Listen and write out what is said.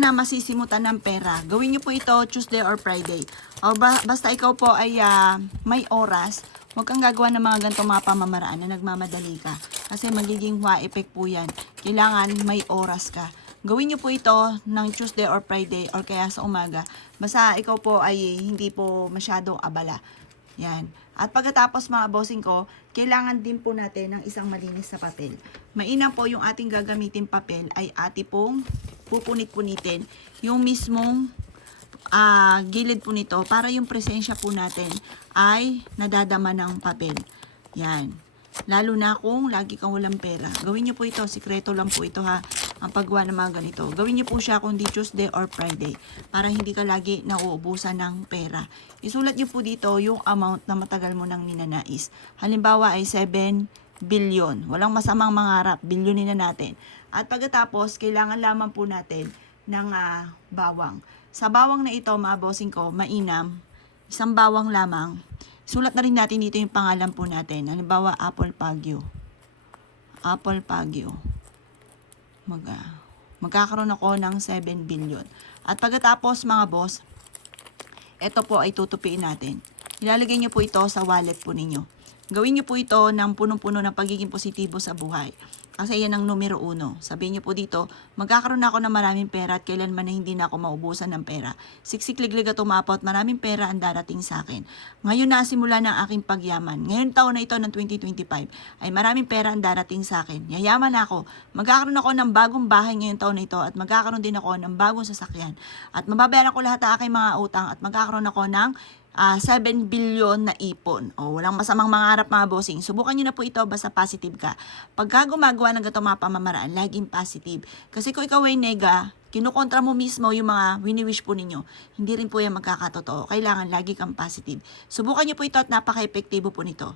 na masisimutan ng pera. Gawin niyo po ito Tuesday or Friday. O basta ikaw po ay may oras, huwag kang gagawa ng mga ganitong mga pamamaraan na nagmamadali ka. Kasi magiging effect po yan. Kailangan may oras ka. Gawin niyo po ito ng Tuesday or Friday or kaya sa umaga. Basta ikaw po ay hindi po masyadong abala. Yan. At pagkatapos mga bossing ko, kailangan din po natin ng isang malinis na papel. Mainam po yung ating gagamitin papel ay ati pong pupunit-punitin yung mismong gilid po nito para yung presensya po natin ay nadadama ng papel. Yan. Lalo na kung lagi kang walang pera. Gawin nyo po ito. Sikreto lang po ito ha. Ang paggawa ng mga ganito. Gawin nyo po siya kung di Tuesday or Friday. Para hindi ka lagi nauubusan ng pera. Isulat nyo po dito yung amount na matagal mo nang ninanais. Halimbawa ay 7 billion. Walang masamang mangarap. Bilyonin na natin. At pagkatapos, kailangan lamang po natin ng bawang. Sa bawang na ito, mga bossing ko, mainam. Isang bawang lamang. Sulat na rin natin dito yung pangalan po natin. Halimbawa, Apple Pagyo. Apple Pagyo. Magkakaroon ako ng 7 billion. At pagkatapos, mga boss, ito po ay tutupiin natin. Ilalagay nyo po ito sa wallet po ninyo. Gawin nyo po ito ng punong-puno ng pagiging positibo sa buhay. Kasi yan ang numero 1. Sabihin nyo po dito, magkakaroon ako ng maraming pera at kailanman na hindi na ako maubusan ng pera. Siksikliglig at umapot, maraming pera ang darating sa akin. Ngayon na simula ng aking pagyaman. Ngayon taon na ito ng 2025 ay maraming pera ang darating sa akin. Yayaman ako. Magkakaroon ako ng bagong bahay ngayon taon na ito at magkakaroon din ako ng bagong sasakyan. At mababayaran ko lahat ng aking mga utang at magkakaroon ako ng 7 billion na ipon. O, walang masamang mangarap mga bossing. Subukan nyo na po ito basta positive ka. Pagka gumagawa ng ganitong mga pamamaraan, laging positive. Kasi kung ikaw ay nega, kinukontra mo mismo yung mga wini-wish po ninyo. Hindi rin po yan magkakatotoo. Kailangan lagi kang positive. Subukan nyo po ito at napaka-epektibo po nito.